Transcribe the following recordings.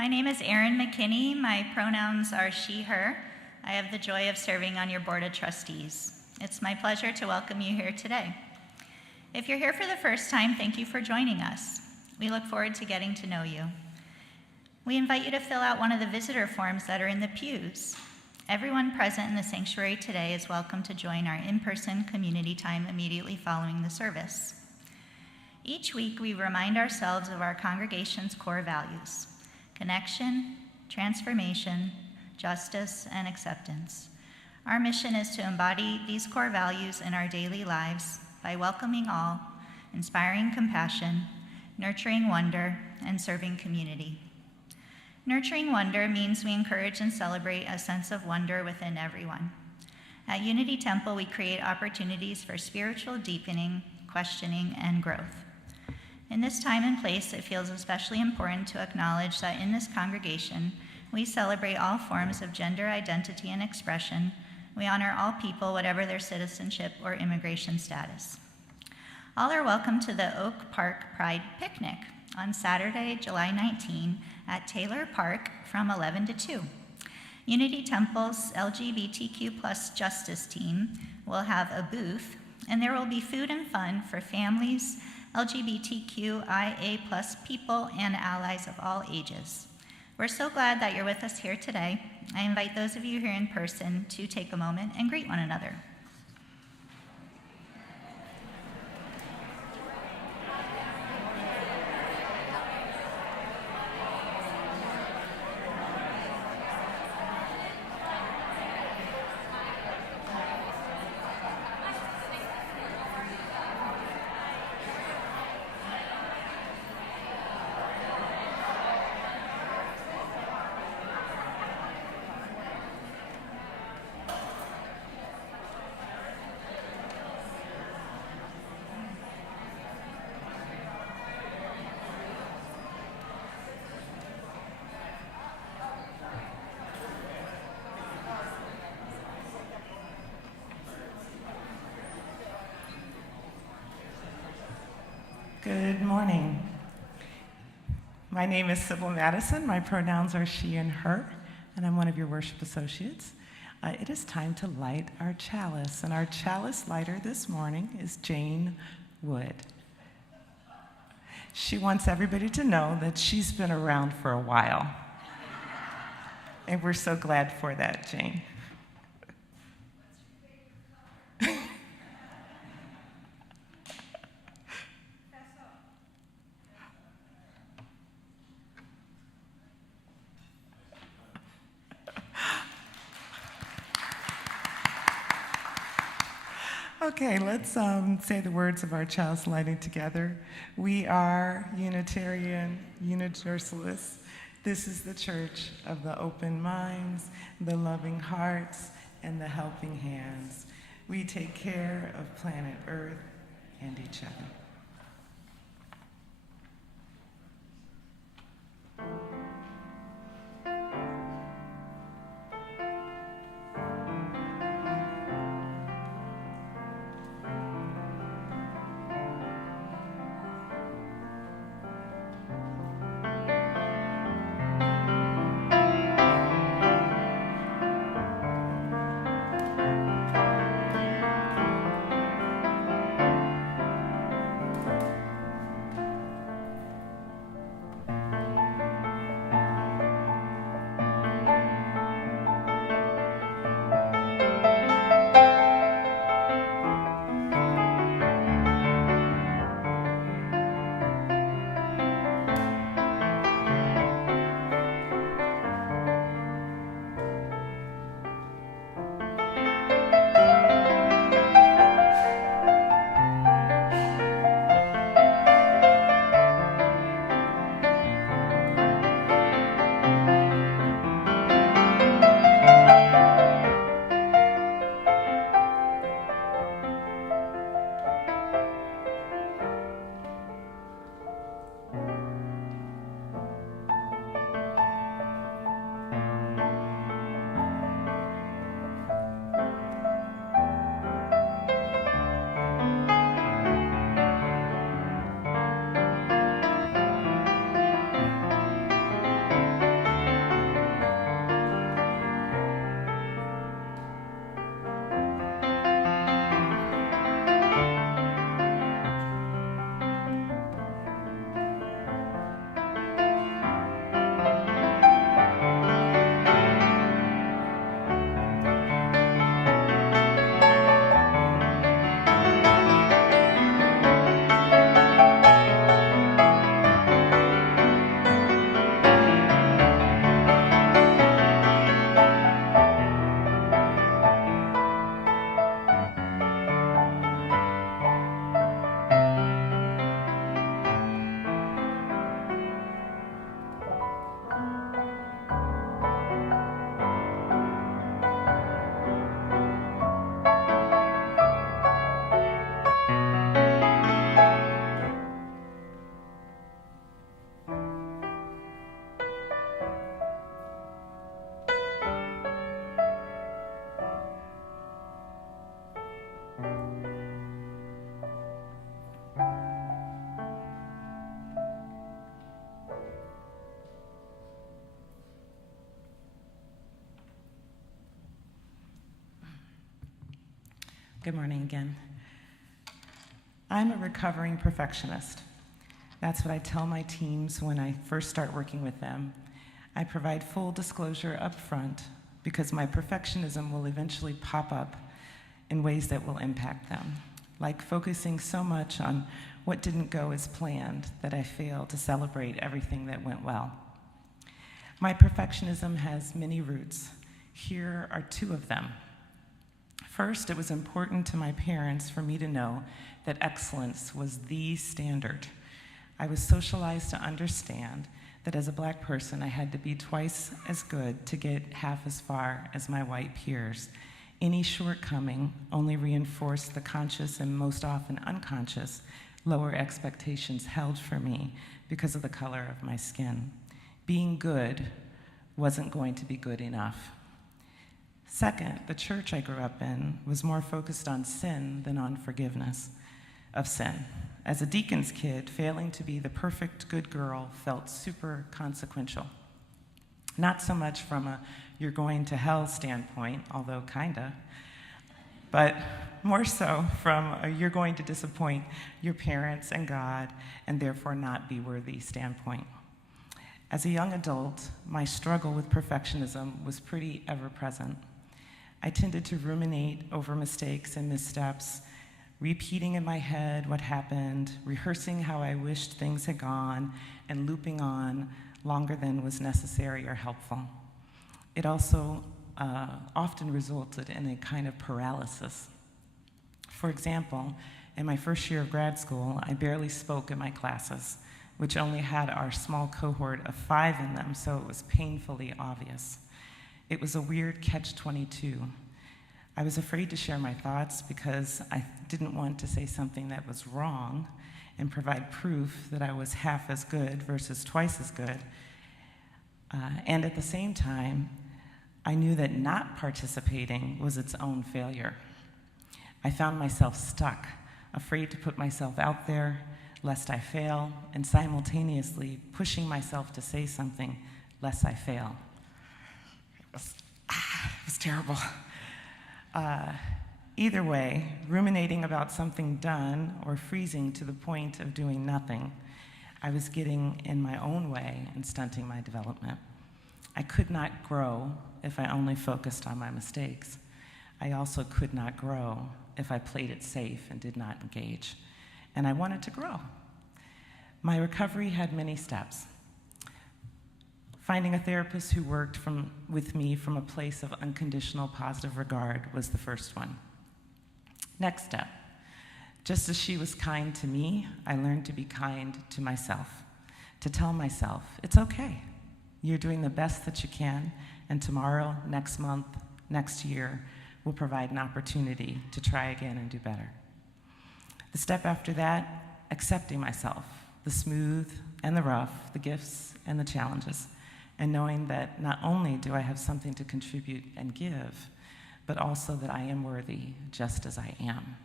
My name is Erin McKinney. My pronouns are she, her. I have the joy of serving on your Board of Trustees. It's my pleasure to welcome you here today. If you're here for the first time, thank you for joining us. We look forward to getting to know you. We invite you to fill out one of the visitor forms that are in the pews. Everyone present in the sanctuary today is welcome to join our in-person community time immediately following the service. Each week, we remind ourselves of our congregation's core values: connection, transformation, justice, and acceptance. Our mission is to embody these core values in our daily lives by welcoming all, inspiring compassion, nurturing wonder, and serving community. Nurturing wonder means we encourage and celebrate a sense of wonder within everyone. At Unity Temple, we create opportunities for spiritual deepening, questioning, and growth. In this time and place, it feels especially important to acknowledge that in this congregation, we celebrate all forms of gender identity and expression. We honor all people, whatever their citizenship or immigration status. All are welcome to the Oak Park Pride Picnic on Saturday, July 19 at Taylor Park from 11 to 2. Unity Temple's LGBTQ+ justice team will have a booth, and there will be food and fun for families, LGBTQIA+ people, and allies of all ages. We're so glad that you're with us here today. I invite those of you here in person to take a moment and greet one another. Good morning. My name is Sybil Madison. My pronouns are she and her, and I'm one of your worship associates. It is time to light our chalice, and our chalice lighter this morning is Jane Wood. She wants everybody to know that she's been around for a while, and we're so glad for that, Jane. Okay, let's say the words of our chalice lighting together. We are Unitarian Universalists. This is the church of the open minds, the loving hearts, and the helping hands. We take care of planet Earth and each other. Good morning again. I'm a recovering perfectionist. That's what I tell my teams when I first start working with them. I provide full disclosure up front because my perfectionism will eventually pop up in ways that will impact them, like focusing so much on what didn't go as planned that I fail to celebrate everything that went well. My perfectionism has many roots. Here are two of them. First, it was important to my parents for me to know that excellence was the standard. I was socialized to understand that as a Black person, I had to be twice as good to get half as far as my white peers. Any shortcoming only reinforced the conscious and most often unconscious lower expectations held for me because of the color of my skin. Being good wasn't going to be good enough. Second, the church I grew up in was more focused on sin than on forgiveness of sin. As a deacon's kid, failing to be the perfect good girl felt super consequential. Not so much from a you're going to hell standpoint, although kinda, but more so from a you're going to disappoint your parents and God and therefore not be worthy standpoint. As a young adult, my struggle with perfectionism was pretty ever-present. I tended to ruminate over mistakes and missteps, repeating in my head what happened, rehearsing how I wished things had gone, and looping on longer than was necessary or helpful. It also often resulted in a kind of paralysis. For example, in my first year of grad school, I barely spoke in my classes, which only had our small cohort of 5 in them, so it was painfully obvious. It was a weird catch-22. I was afraid to share my thoughts because I didn't want to say something that was wrong and provide proof that I was half as good versus twice as good. And at the same time, I knew that not participating was its own failure. I found myself stuck, afraid to put myself out there lest I fail, and simultaneously pushing myself to say something lest I fail. It was terrible. Either way, ruminating about something done or freezing to the point of doing nothing, I was getting in my own way and stunting my development. I could not grow if I only focused on my mistakes. I also could not grow if I played it safe and did not engage. And I wanted to grow. My recovery had many steps. Finding a therapist who worked with me from a place of unconditional positive regard was the first one. Next step, just as she was kind to me, I learned to be kind to myself, to tell myself, it's okay. You're doing the best that you can, and tomorrow, next month, next year, will provide an opportunity to try again and do better. The step after that, accepting myself, the smooth and the rough, the gifts and the challenges, and knowing that not only do I have something to contribute and give, but also that I am worthy just as I am.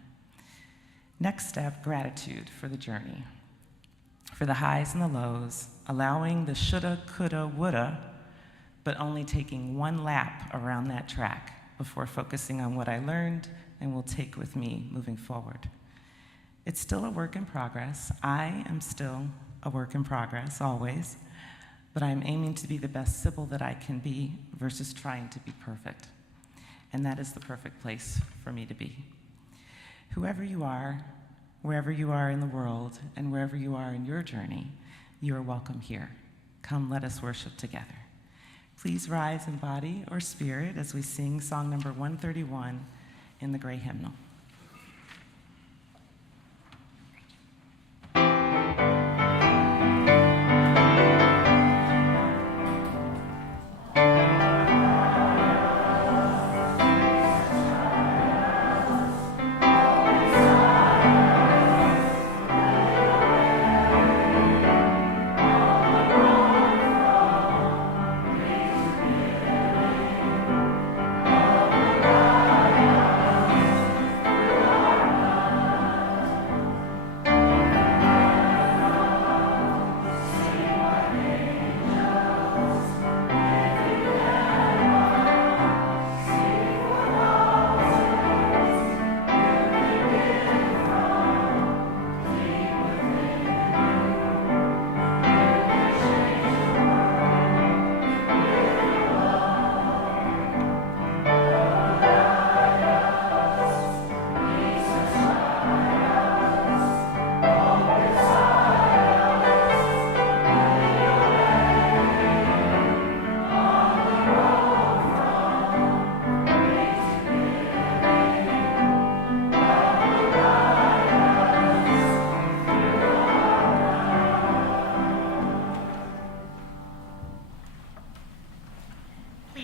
Next step, gratitude for the journey, for the highs and the lows, allowing the shoulda, coulda, woulda, but only taking one lap around that track before focusing on what I learned and will take with me moving forward. It's still a work in progress. I am still a work in progress, always. But I'm aiming to be the best Sybil that I can be versus trying to be perfect. And that is the perfect place for me to be. Whoever you are, wherever you are in the world, and wherever you are in your journey, you are welcome here. Come, let us worship together. Please rise in body or spirit as we sing song number 131 in the Gray Hymnal.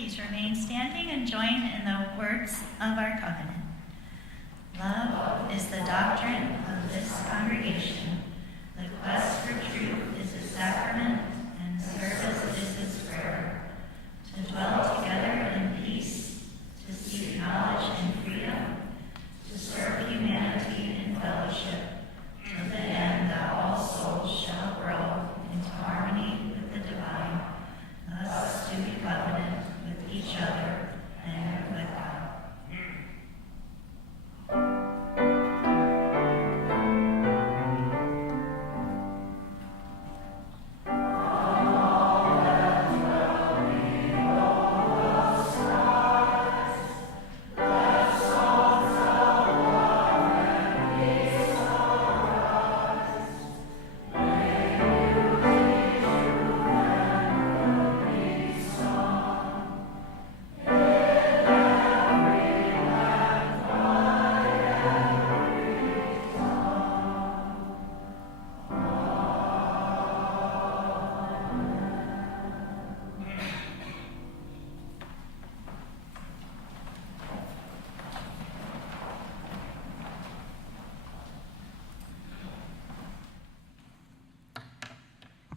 please remain standing and join in the words of our covenant. Love is the doctrine of this congregation. The quest for truth is its sacrament, and service is its prayer. To dwell together in peace, to seek knowledge in freedom, to serve humanity in fellowship, to the end that all souls shall grow into harmony with the divine. Thus do we covenant with each other and with God.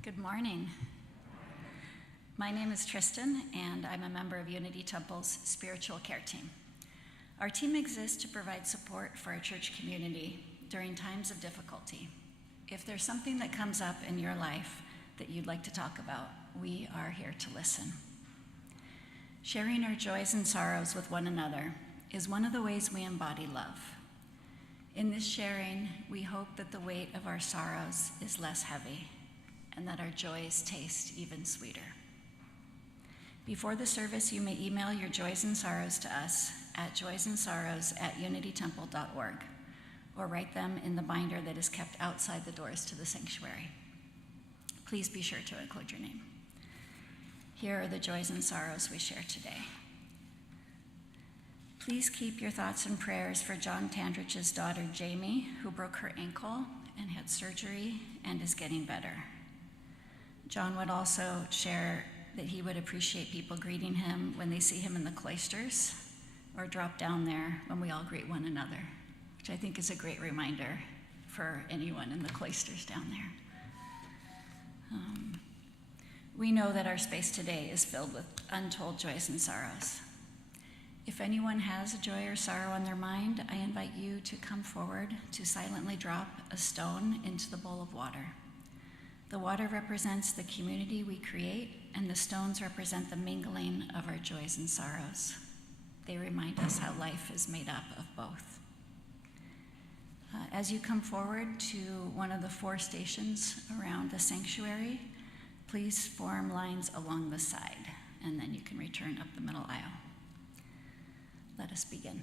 Good morning. My name is Tristan, and I'm a member of Unity Temple's spiritual care team. Our team exists to provide support for our church community during times of difficulty. If there's something that comes up in your life that you'd like to talk about, we are here to listen. Sharing our joys and sorrows with one another is one of the ways we embody love. In this sharing, we hope that the weight of our sorrows is less heavy, and that our joys taste even sweeter. Before the service, you may email your joys and sorrows to us at joysandsorrows@unitytemple.org, or write them in the binder that is kept outside the doors to the sanctuary. Please be sure to include your name. Here are the joys and sorrows we share today. Please keep your thoughts and prayers for John Tandrich's daughter, Jamie, who broke her ankle and had surgery and is getting better. John would also share that he would appreciate people greeting him when they see him in the cloisters, or drop down there when we all greet one another, which I think is a great reminder for anyone in the cloisters down there. We know that our space today is filled with untold joys and sorrows. If anyone has a joy or sorrow on their mind, I invite you to come forward to silently drop a stone into the bowl of water. The water represents the community we create, and the stones represent the mingling of our joys and sorrows. They remind us how life is made up of both. As you come forward to one of the 4 stations around the sanctuary, please form lines along the side, and then you can return up the middle aisle. Let us begin.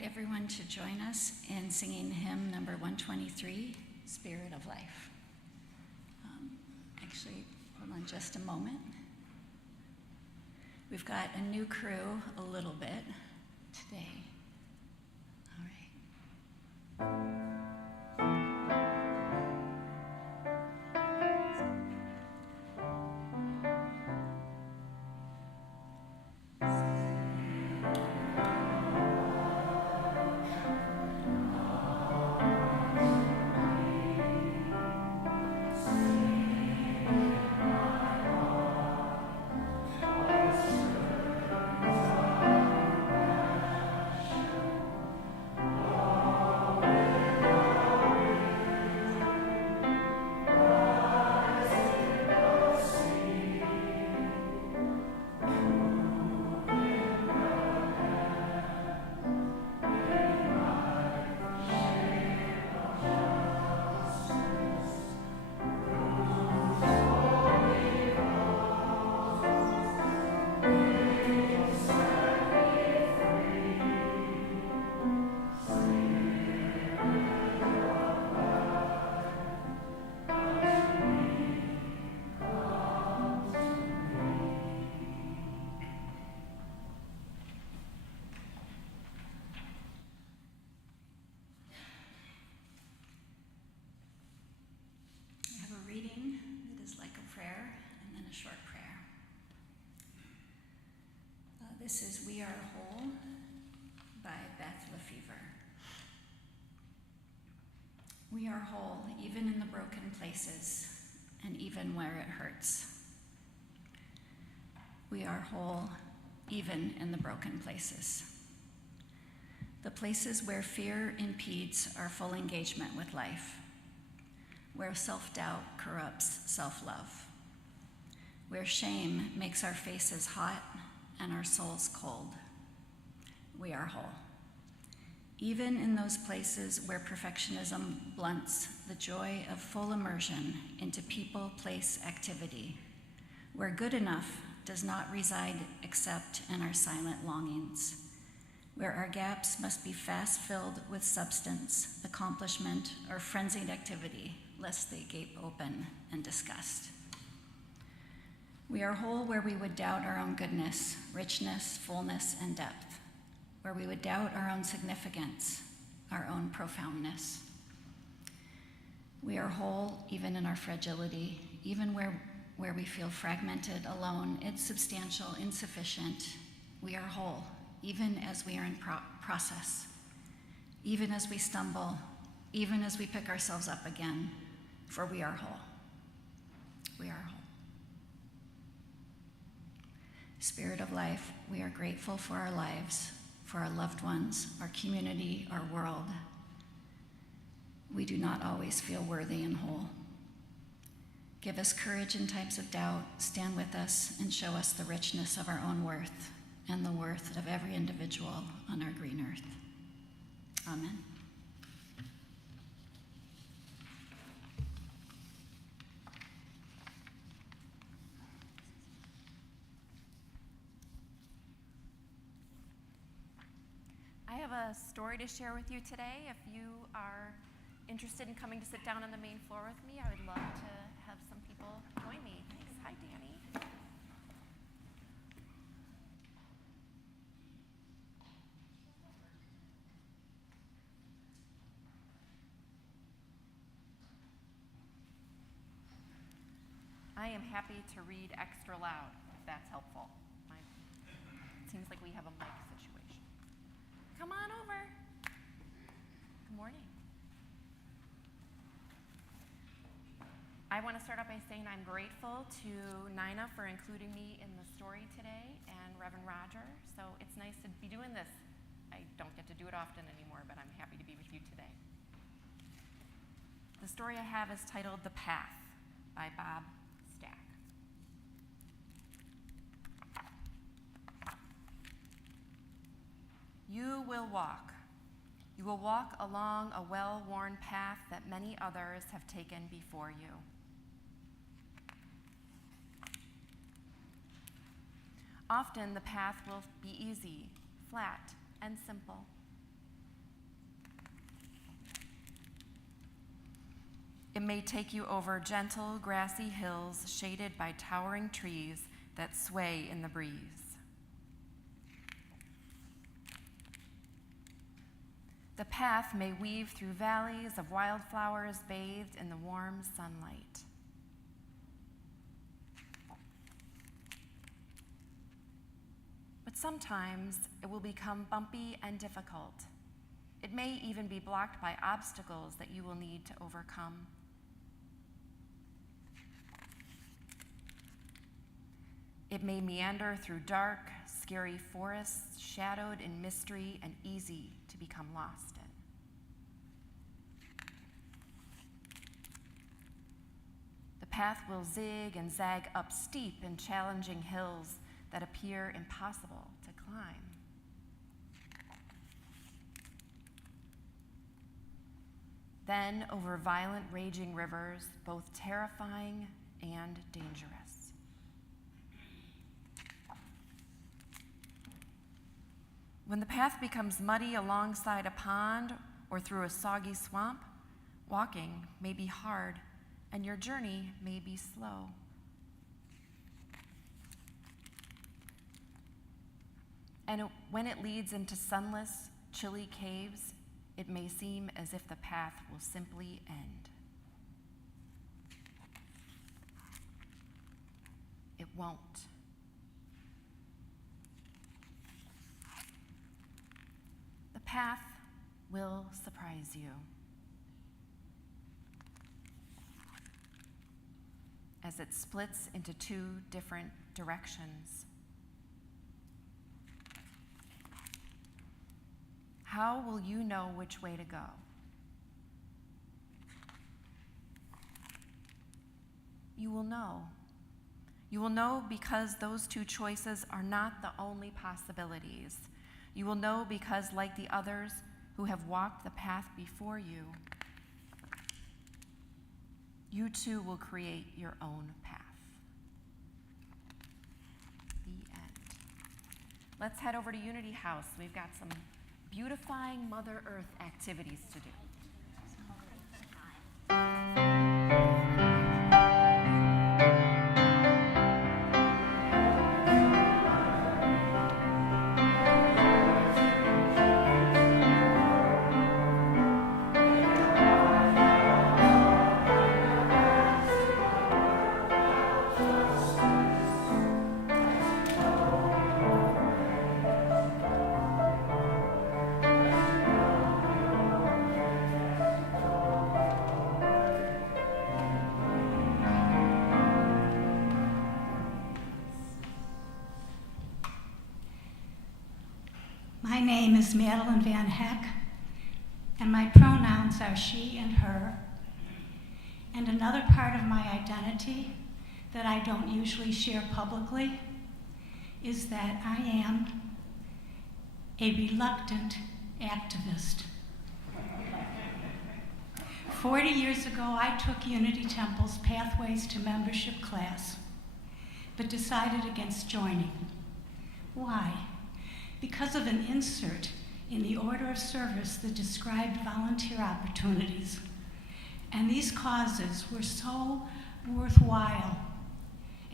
invite everyone to join us in singing hymn number 123, Spirit of Life. Actually, hold on just a moment. We've got a new crew a little bit today. All right. Reading that is like a prayer, and then a short prayer. This is We Are Whole by Beth Lefevre. We are whole even in the broken places and even where it hurts. We are whole even in the broken places. The places where fear impedes our full engagement with life, where self-doubt corrupts self-love, where shame makes our faces hot and our souls cold. We are whole. Even in those places where perfectionism blunts the joy of full immersion into people, place, activity, where good enough does not reside except in our silent longings, where our gaps must be fast filled with substance, accomplishment, or frenzied activity, lest they gape open in disgust. We are whole where we would doubt our own goodness, richness, fullness, and depth, where we would doubt our own significance, our own profoundness. We are whole even in our fragility, even where we feel fragmented, alone, insubstantial, insufficient. We are whole, even as we are in process, even as we stumble, even as we pick ourselves up again, for we are whole. We are whole. Spirit of life, we are grateful for our lives, for our loved ones, our community, our world. We do not always feel worthy and whole. Give us courage in times of doubt, stand with us, and show us the richness of our own worth and the worth of every individual on our green earth. Amen. I have a story to share with you today. If you are interested in coming to sit down on the main floor with me, I would love to have some people join me. Thanks. Hi, Danny. I am happy to read extra loud, if that's helpful. It seems like we have a mic situation. Come on over. Good morning. I want to start out by saying I'm grateful to Nina for including me in the story today and Reverend Roger. So it's nice to be doing this. I don't get to do it often anymore, but I'm happy to be with you today. The story I have is titled The Path by Bob Stack. You will walk. You will walk along a well-worn path that many others have taken before you. Often the path will be easy, flat, and simple. It may take you over gentle, grassy hills shaded by towering trees that sway in the breeze. The path may weave through valleys of wildflowers bathed in the warm sunlight. But sometimes it will become bumpy and difficult. It may even be blocked by obstacles that you will need to overcome. It may meander through dark, scary forests, shadowed in mystery and easy to become lost in. The path will zig and zag up steep and challenging hills that appear impossible to climb. Then over violent, raging rivers, both terrifying and dangerous. When the path becomes muddy alongside a pond or through a soggy swamp, walking may be hard and your journey may be slow. And when it leads into sunless, chilly caves, it may seem as if the path will simply end. It won't. The path will surprise you. As it splits into two different directions. How will you know which way to go? You will know. You will know because those two choices are not the only possibilities. You will know because, like the others who have walked the path before you, you too will create your own path. The end. Let's head over to Unity House. We've got some beautifying Mother Earth activities to do. My name is Madeline Van Heck, and my pronouns are she and her. And another part of my identity that I don't usually share publicly is that I am a reluctant activist. 40 years ago, I took Unity Temple's Pathways to Membership class, but decided against joining. Why? Because of an insert in the order of service that described volunteer opportunities. And these causes were so worthwhile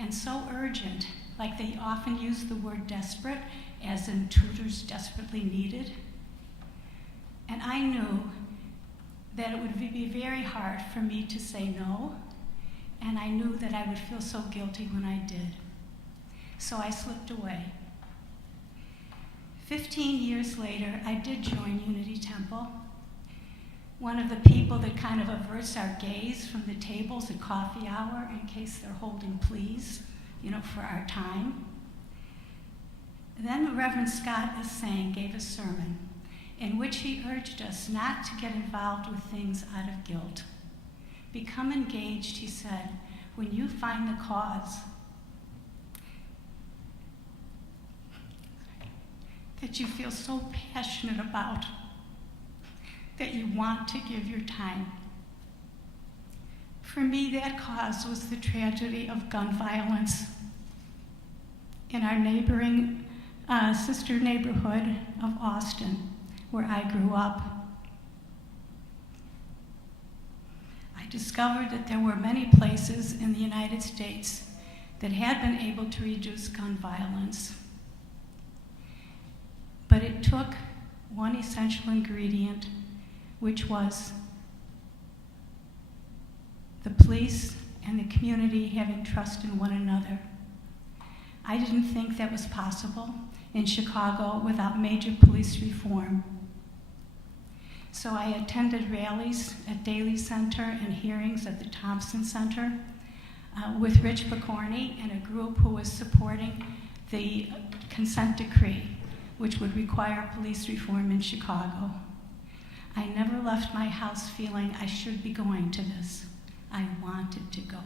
and so urgent, like they often use the word desperate, as in tutors desperately needed. And I knew that it would be very hard for me to say no, and I knew that I would feel so guilty when I did. So I slipped away. 15 years later, I did join Unity Temple. One of the people that kind of averts our gaze from the tables at coffee hour in case they're holding pleas, for our time. Then Reverend Scott Essang gave a sermon in which he urged us not to get involved with things out of guilt. Become engaged, he said, when you find the cause that you feel so passionate about that you want to give your time. For me, that cause was the tragedy of gun violence in our neighboring sister neighborhood of Austin, where I grew up. I I discovered that there were many places in the United States that had been able to reduce gun violence. But it took one essential ingredient, which was the police and the community having trust in one another. I didn't think that was possible in Chicago without major police reform. So I attended rallies at Daly Center and hearings at the Thompson Center with Rich Picorni and a group who was supporting the consent decree, which would require police reform in Chicago. I never left my house feeling I should be going to this. I wanted to go.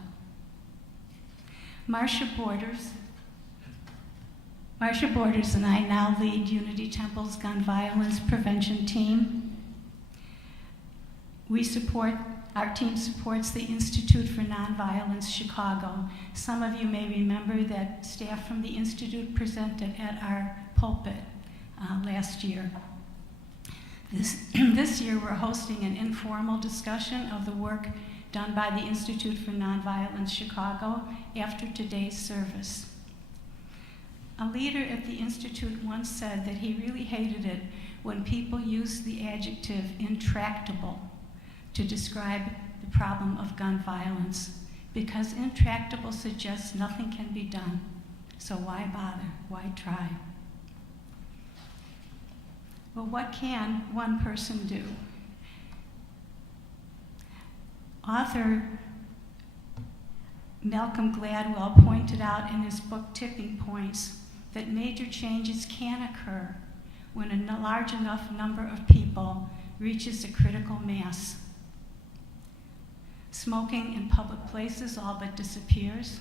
Marcia Borders and I now lead Unity Temple's gun violence prevention team. Our team supports the Institute for Nonviolence Chicago. Some of you may remember that staff from the Institute presented at our pulpit last year. This year we're hosting an informal discussion of the work done by the Institute for Nonviolence Chicago after today's service. A leader at the Institute once said that he really hated it when people used the adjective intractable to describe the problem of gun violence, because intractable suggests nothing can be done. So why bother? Why try? Well, what can one person do? Author Malcolm Gladwell pointed out in his book Tipping Points that major changes can occur when a large enough number of people reaches a critical mass. Smoking in public places all but disappears,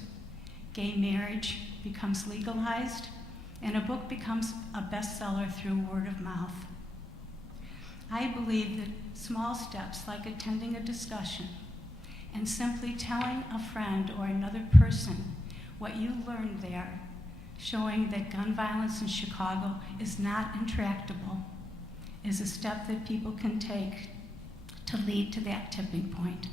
gay marriage becomes legalized, and a book becomes a bestseller through word of mouth. I believe that small steps like attending a discussion and simply telling a friend or another person what you learned there, showing that gun violence in Chicago is not intractable, is a step that people can take to lead to that tipping point.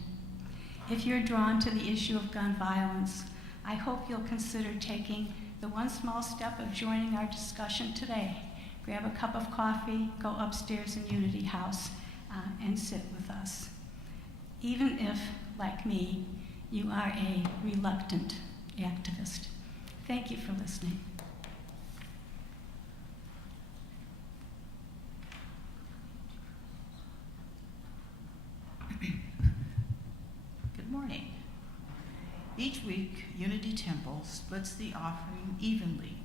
If you're drawn to the issue of gun violence, I hope you'll consider taking the one small step of joining our discussion today. Grab a cup of coffee, go upstairs in Unity House, and sit with us. Even if, like me, you are a reluctant activist. Thank you for listening. Good morning. Each week, Unity Temple splits the offering evenly.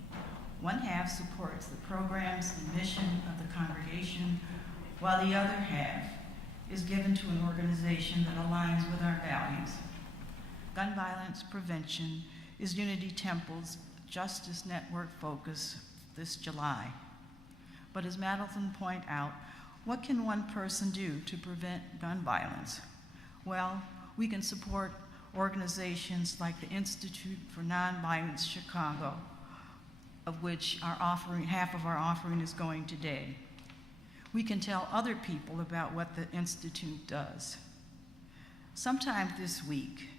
One half supports the programs and mission of the congregation, while the other half is given to an organization that aligns with our values. Gun violence prevention is Unity Temple's Justice Network focus this July. But as Madeline pointed out, what can one person do to prevent gun violence? Well, we can support organizations like the Institute for Nonviolence Chicago, of which half of our offering is going today. We can tell other people about what the Institute does. Sometime this week,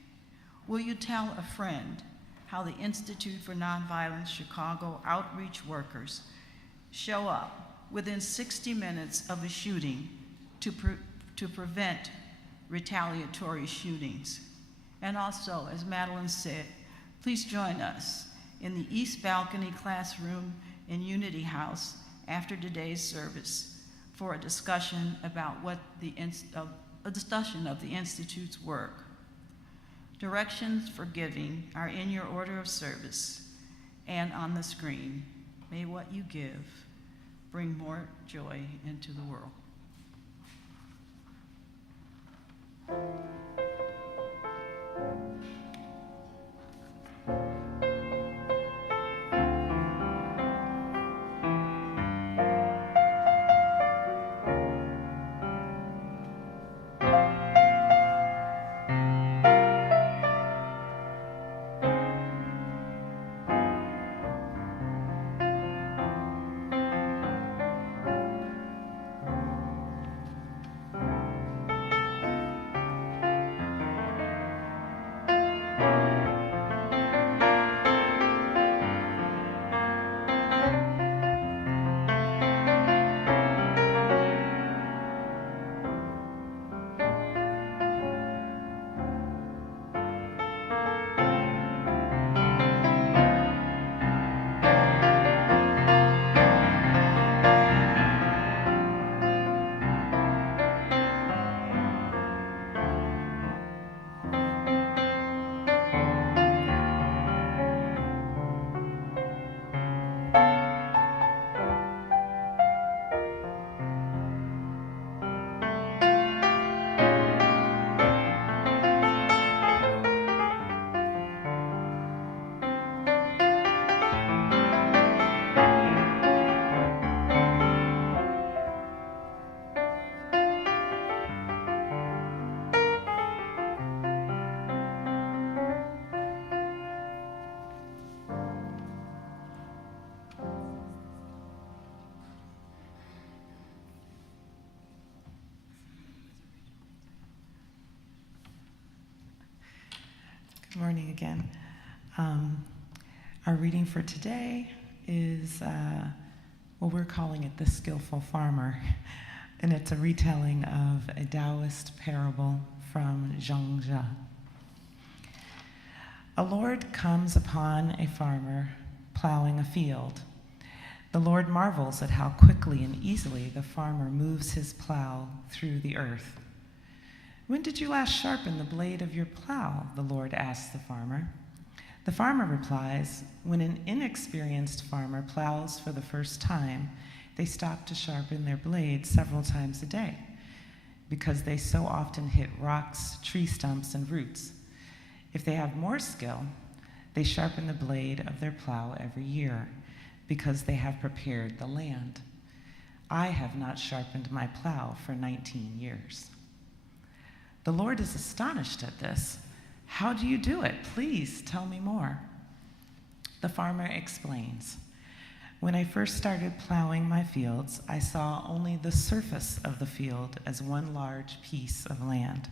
will you tell a friend how the Institute for Nonviolence Chicago outreach workers show up within 60 minutes of a shooting to prevent retaliatory shootings? And also, as Madeline said, please join us in the East Balcony classroom in Unity House after today's service for a discussion about a discussion of the Institute's work. Directions for giving are in your order of service and on the screen. May what you give bring more joy into the world. Morning again. Our reading for today is, we're calling it The Skillful Farmer, and it's a retelling of a Taoist parable from Zhangzhe. A Lord comes upon a farmer plowing a field. The Lord marvels at how quickly and easily the farmer moves his plow through the earth. "When did you last sharpen the blade of your plow?" the Lord asks the farmer. The farmer replies, "When an inexperienced farmer plows for the first time, they stop to sharpen their blade several times a day because they so often hit rocks, tree stumps, and roots. If they have more skill, they sharpen the blade of their plow every year because they have prepared the land. I have not sharpened my plow for 19 years. The Lord is astonished at this. "How do you do it? Please tell me more." The farmer explains, "When I first started plowing my fields, I saw only the surface of the field as one large piece of land.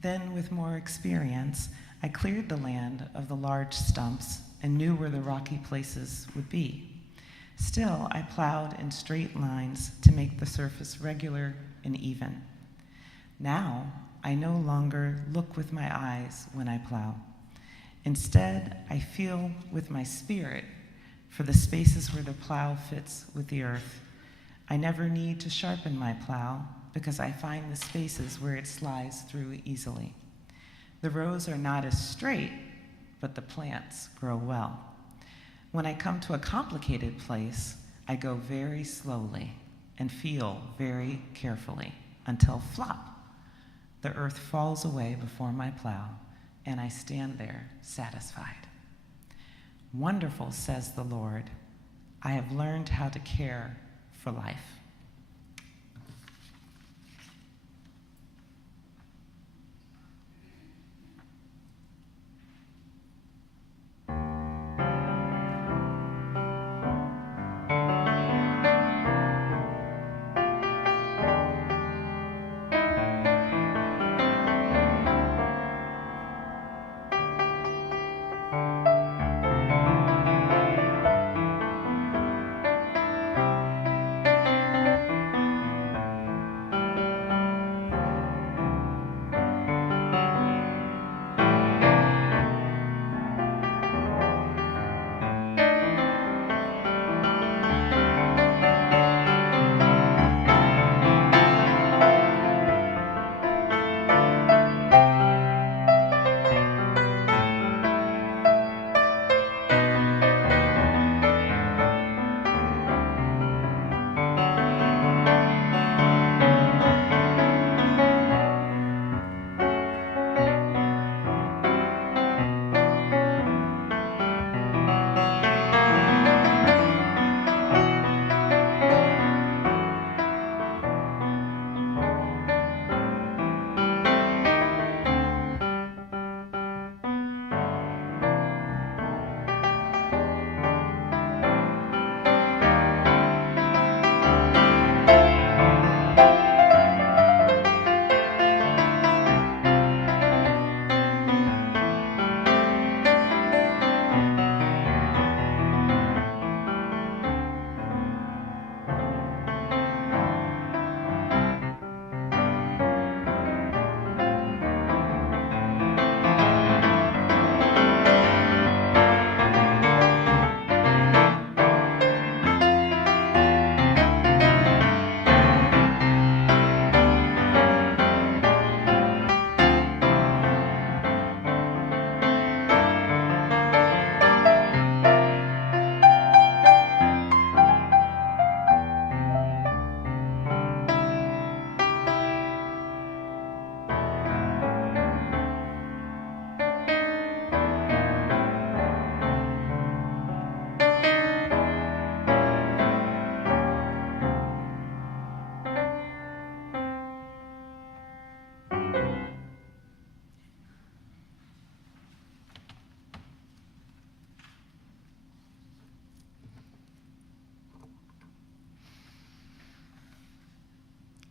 Then, with more experience, I cleared the land of the large stumps and knew where the rocky places would be. Still, I plowed in straight lines to make the surface regular and even. Now, I no longer look with my eyes when I plow. Instead, I feel with my spirit for the spaces where the plow fits with the earth. I never need to sharpen my plow because I find the spaces where it slides through easily. The rows are not as straight, but the plants grow well. When I come to a complicated place, I go very slowly and feel very carefully until flop, the earth falls away before my plow, and I stand there satisfied. Wonderful, says the Lord. I have learned how to care for life."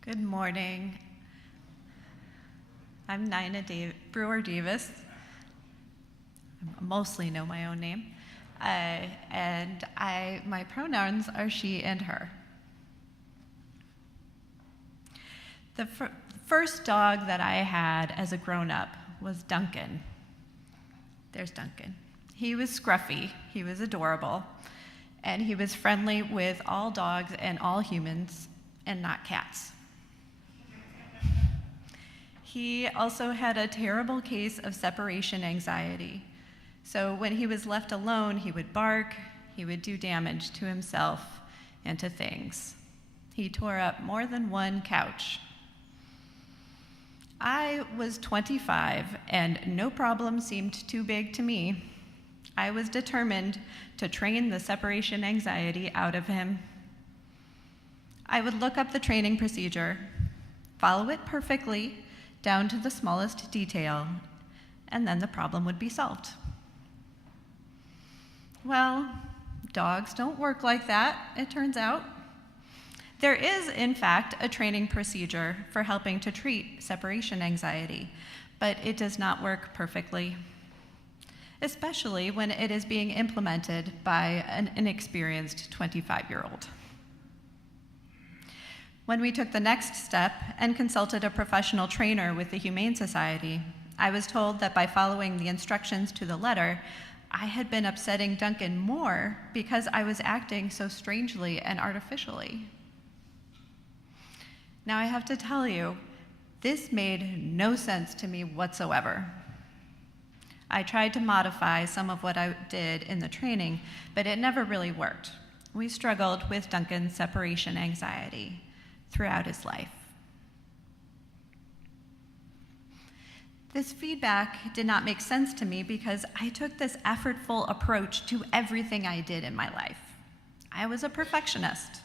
Good morning. I'm Nina Brewer Davis. mostly know my own name. My pronouns are she and her. The first dog that I had as a grown-up was Duncan. There's Duncan. He was scruffy, he was adorable, and he was friendly with all dogs and all humans, and not cats. He also had a terrible case of separation anxiety. So when he was left alone, he would bark, he would do damage to himself and to things. He tore up more than one couch. I was 25, and no problem seemed too big to me. I was determined to train the separation anxiety out of him. I would look up the training procedure, follow it perfectly, down to the smallest detail, and then the problem would be solved. Well, dogs don't work like that, it turns out. There is, in fact, a training procedure for helping to treat separation anxiety, but it does not work perfectly, especially when it is being implemented by an inexperienced 25-year-old. When we took the next step and consulted a professional trainer with the Humane Society, I was told that by following the instructions to the letter, I had been upsetting Duncan more because I was acting so strangely and artificially. Now I have to tell you, this made no sense to me whatsoever. I tried to modify some of what I did in the training, but it never really worked. We struggled with Duncan's separation anxiety throughout his life. This feedback did not make sense to me because I took this effortful approach to everything I did in my life. I was a perfectionist.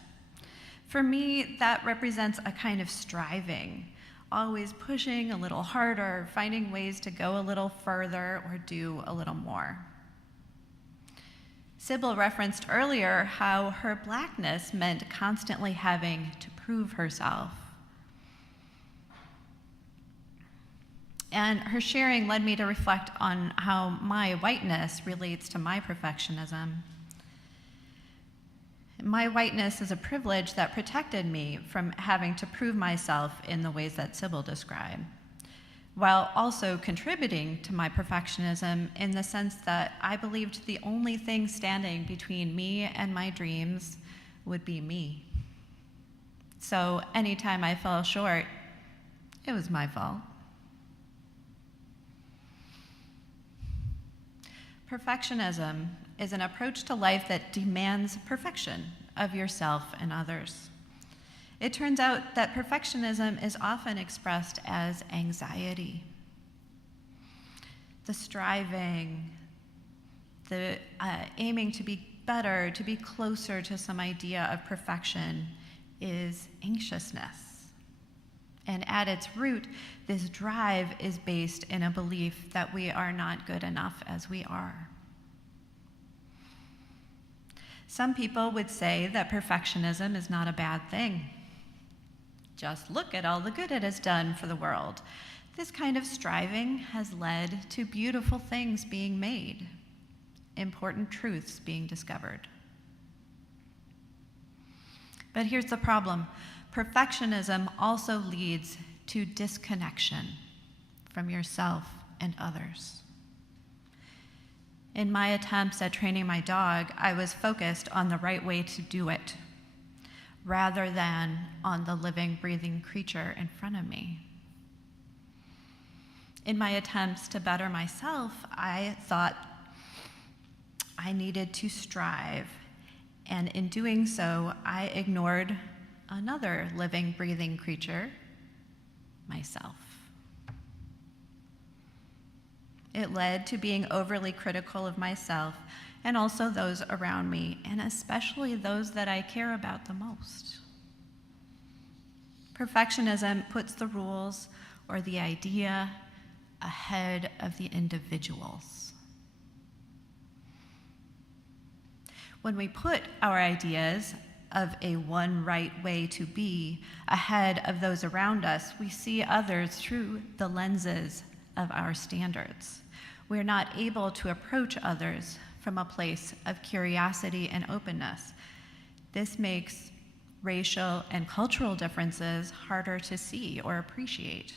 For me, that represents a kind of striving, always pushing a little harder, finding ways to go a little further or do a little more. Sybil referenced earlier how her blackness meant constantly having to prove herself. And her sharing led me to reflect on how my whiteness relates to my perfectionism. My whiteness is a privilege that protected me from having to prove myself in the ways that Sybil described, while also contributing to my perfectionism in the sense that I believed the only thing standing between me and my dreams would be me. So anytime I fell short, it was my fault. Perfectionism is an approach to life that demands perfection of yourself and others. It turns out that perfectionism is often expressed as anxiety. The striving, the aiming to be better, to be closer to some idea of perfection is anxiousness. And at its root, this drive is based in a belief that we are not good enough as we are. Some people would say that perfectionism is not a bad thing. Just look at all the good it has done for the world. This kind of striving has led to beautiful things being made, important truths being discovered. But here's the problem. Perfectionism also leads to disconnection from yourself and others. In my attempts at training my dog, I was focused on the right way to do it, rather than on the living, breathing creature in front of me. In my attempts to better myself, I thought I needed to strive, and in doing so, I ignored another living, breathing creature, myself. It led to being overly critical of myself and also those around me, and especially those that I care about the most. Perfectionism puts the rules or the idea ahead of the individuals. When we put our ideas of a one right way to be ahead of those around us, we see others through the lenses of our standards. we're not able to approach others from a place of curiosity and openness. This makes racial and cultural differences harder to see or appreciate.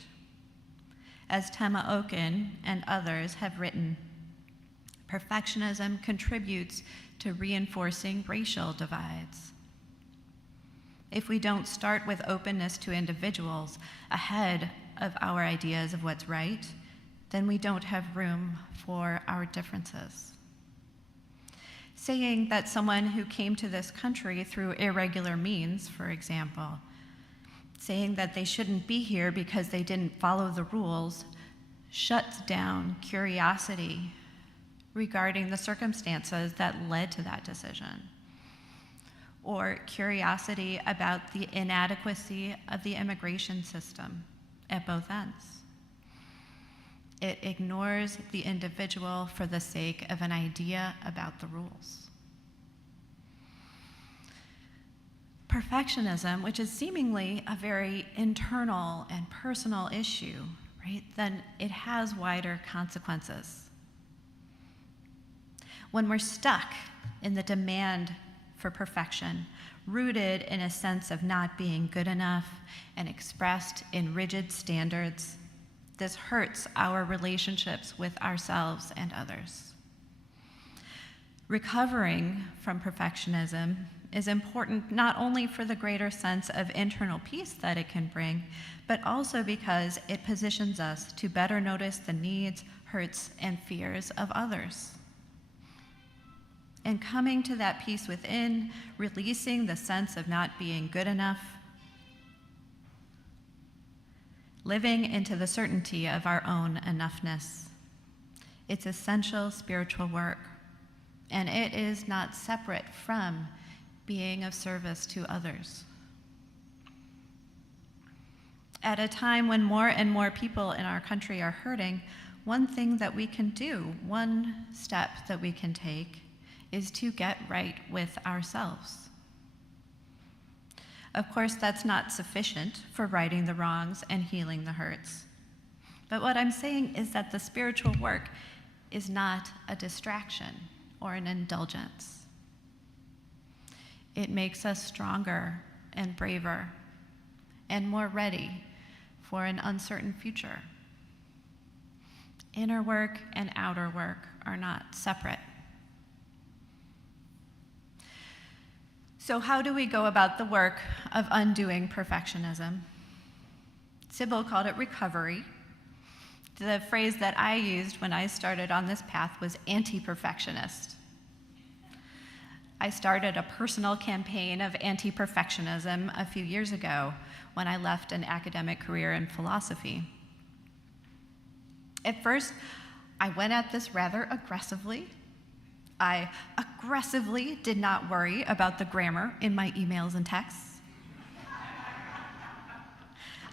As Tema Okun and others have written, perfectionism contributes to reinforcing racial divides. If we don't start with openness to individuals ahead of our ideas of what's right, then we don't have room for our differences. Saying that someone who came to this country through irregular means, for example, saying that they shouldn't be here because they didn't follow the rules, shuts down curiosity regarding the circumstances that led to that decision, or curiosity about the inadequacy of the immigration system at both ends. It ignores the individual for the sake of an idea about the rules. Perfectionism, which is seemingly a very internal and personal issue, right, then it has wider consequences. When we're stuck in the demand for perfection, rooted in a sense of not being good enough and expressed in rigid standards, this hurts our relationships with ourselves and others. Recovering from perfectionism is important not only for the greater sense of internal peace that it can bring, but also because it positions us to better notice the needs, hurts, and fears of others. And coming to that peace within, releasing the sense of not being good enough, living into the certainty of our own enoughness. It's essential spiritual work, and it is not separate from being of service to others. At a time when more and more people in our country are hurting, one thing that we can do, one step that we can take, is to get right with ourselves. Of course, that's not sufficient for righting the wrongs and healing the hurts. But what I'm saying is that the spiritual work is not a distraction or an indulgence. It makes us stronger and braver and more ready for an uncertain future. Inner work and outer work are not separate. So how do we go about the work of undoing perfectionism? Sybil called it recovery. The phrase that I used when I started on this path was anti-perfectionist. I started a personal campaign of anti-perfectionism a few years ago when I left an academic career in philosophy. At first, I went at this rather aggressively. I aggressively did not worry about the grammar in my emails and texts.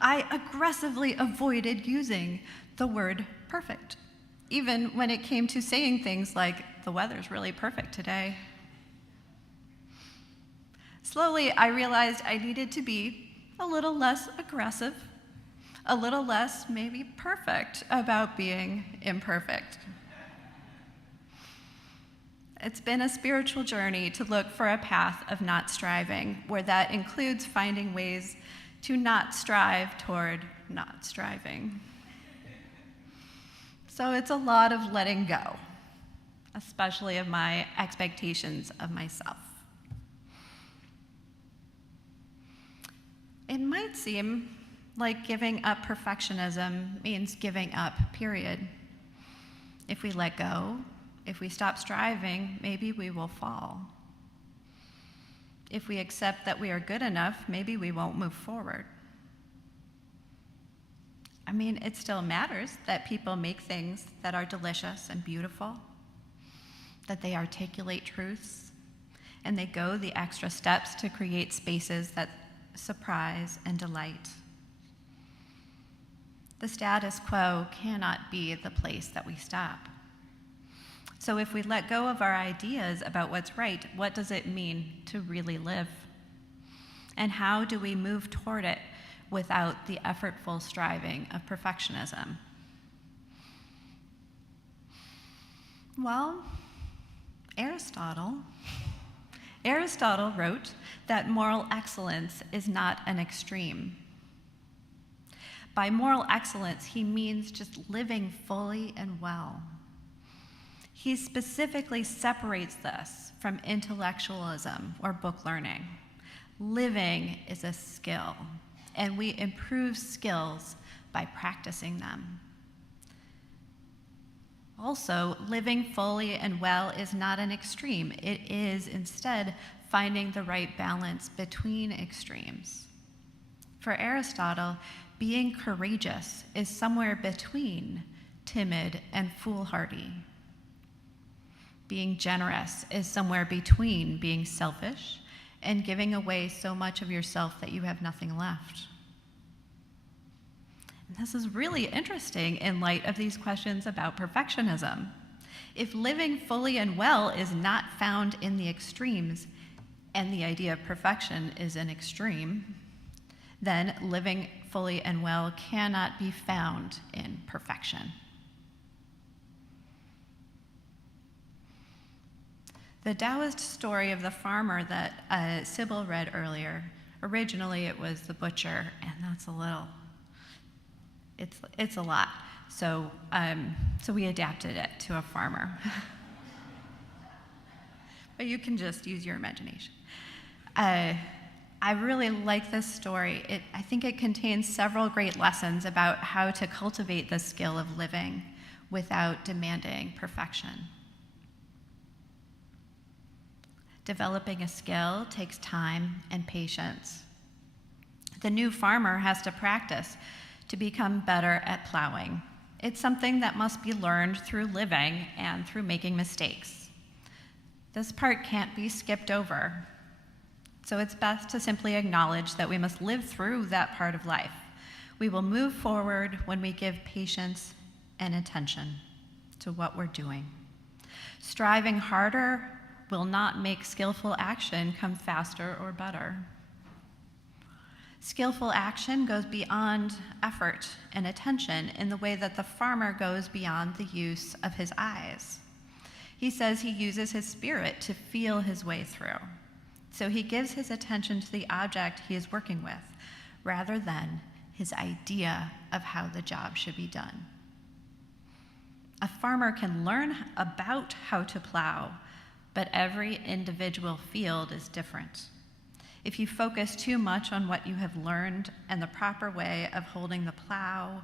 I aggressively avoided using the word perfect, even when it came to saying things like, "The weather's really perfect today." Slowly, I realized I needed to be a little less aggressive, a little less maybe perfect about being imperfect. It's been a spiritual journey to look for a path of not striving, where that includes finding ways to not strive toward not striving. So it's a lot of letting go, especially of my expectations of myself. It might seem like giving up perfectionism means giving up, period. If we let go, if we stop striving, maybe we will fall. If we accept that we are good enough, maybe we won't move forward. I mean, it still matters that people make things that are delicious and beautiful, that they articulate truths, and they go the extra steps to create spaces that surprise and delight. The status quo cannot be the place that we stop. So if we let go of our ideas about what's right, what does it mean to really live? And how do we move toward it without the effortful striving of perfectionism? Well, Aristotle wrote that moral excellence is not an extreme. By moral excellence, he means just living fully and well. He specifically separates this from intellectualism or book learning. Living is a skill, and we improve skills by practicing them. Also, living fully and well is not an extreme. It is instead finding the right balance between extremes. For Aristotle, being courageous is somewhere between timid and foolhardy. Being generous is somewhere between being selfish and giving away so much of yourself that you have nothing left. And this is really interesting in light of these questions about perfectionism. If living fully and well is not found in the extremes, and the idea of perfection is an extreme, then living fully and well cannot be found in perfection. The Taoist story of the farmer that Sybil read earlier, originally it was the butcher, and that's it's a lot. So we adapted it to a farmer. But you can just use your imagination. I really like this story. I think it contains several great lessons about how to cultivate the skill of living without demanding perfection. Developing a skill takes time and patience. The new farmer has to practice to become better at plowing. It's something that must be learned through living and through making mistakes. This part can't be skipped over. So it's best to simply acknowledge that we must live through that part of life. We will move forward when we give patience and attention to what we're doing. Striving harder will not make skillful action come faster or better. Skillful action goes beyond effort and attention in the way that the farmer goes beyond the use of his eyes. He says he uses his spirit to feel his way through. So he gives his attention to the object he is working with, rather than his idea of how the job should be done. A farmer can learn about how to plow, but every individual field is different. If you focus too much on what you have learned and the proper way of holding the plow,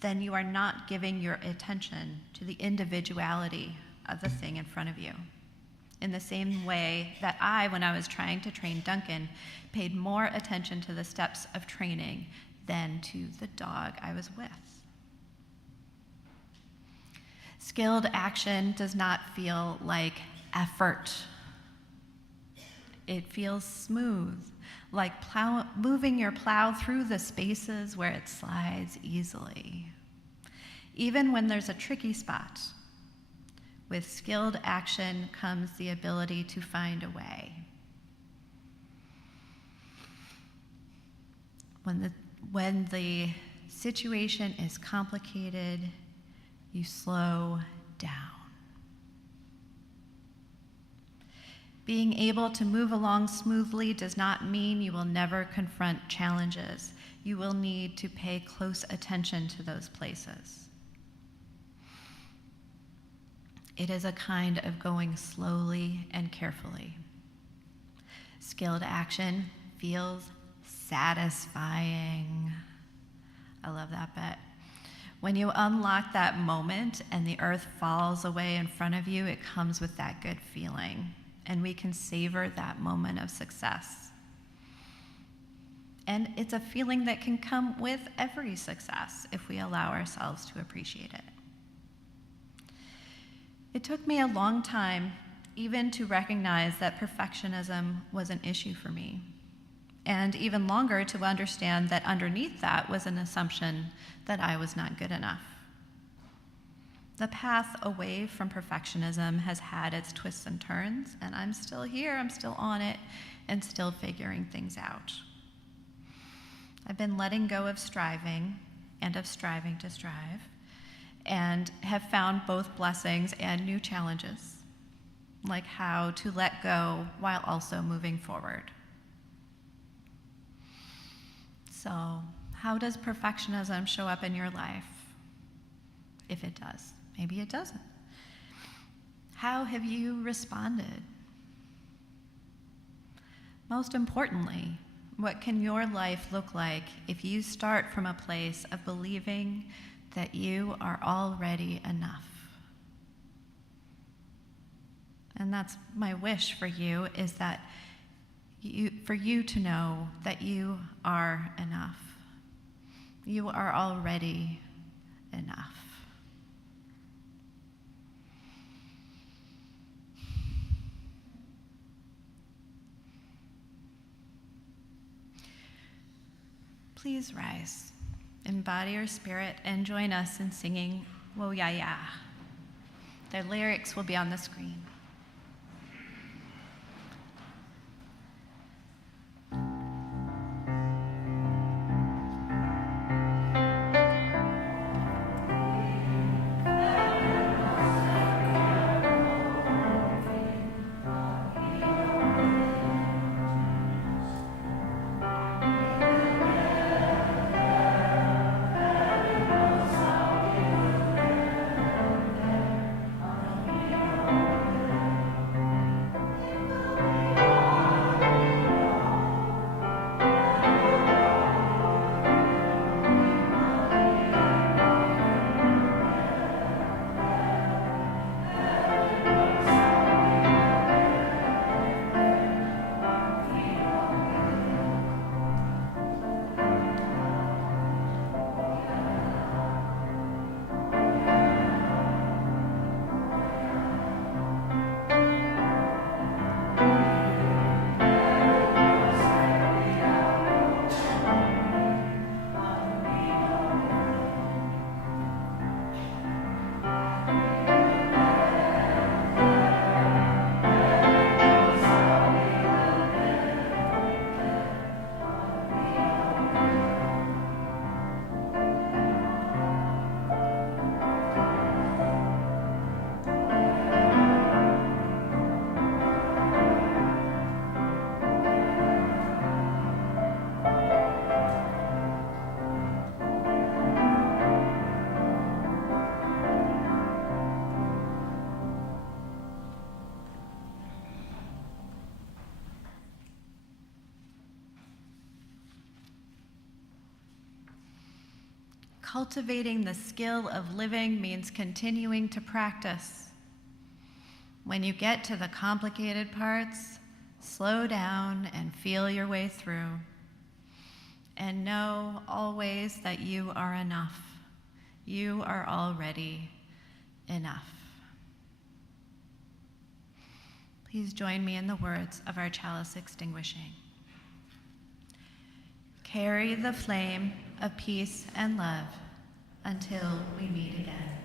then you are not giving your attention to the individuality of the thing in front of you. In the same way that I, when I was trying to train Duncan, paid more attention to the steps of training than to the dog I was with. Skilled action does not feel like effort. It feels smooth, like moving your plow through the spaces where it slides easily. Even when there's a tricky spot, with skilled action comes the ability to find a way. When the situation is complicated, you slow down. Being able to move along smoothly does not mean you will never confront challenges. You will need to pay close attention to those places. It is a kind of going slowly and carefully. Skilled action feels satisfying. I love that bit. When you unlock that moment and the earth falls away in front of you, it comes with that good feeling. And we can savor that moment of success. And it's a feeling that can come with every success if we allow ourselves to appreciate it. It took me a long time even to recognize that perfectionism was an issue for me, and even longer to understand that underneath that was an assumption that I was not good enough. The path away from perfectionism has had its twists and turns, and I'm still here, I'm still on it, and still figuring things out. I've been letting go of striving and of striving to strive, and have found both blessings and new challenges, like how to let go while also moving forward. So, how does perfectionism show up in your life? If it does, maybe it doesn't. How have you responded? Most importantly, what can your life look like if you start from a place of believing that you are already enough? And that's my wish for you, is that for you to know that you are enough. You are already enough. Please rise, embody your spirit, and join us in singing Wo Ya Ya. The lyrics will be on the screen. Cultivating the skill of living means continuing to practice. When you get to the complicated parts, slow down and feel your way through. And know always that you are enough. You are already enough. Please join me in the words of our chalice extinguishing. Carry the flame of peace and love until we meet again.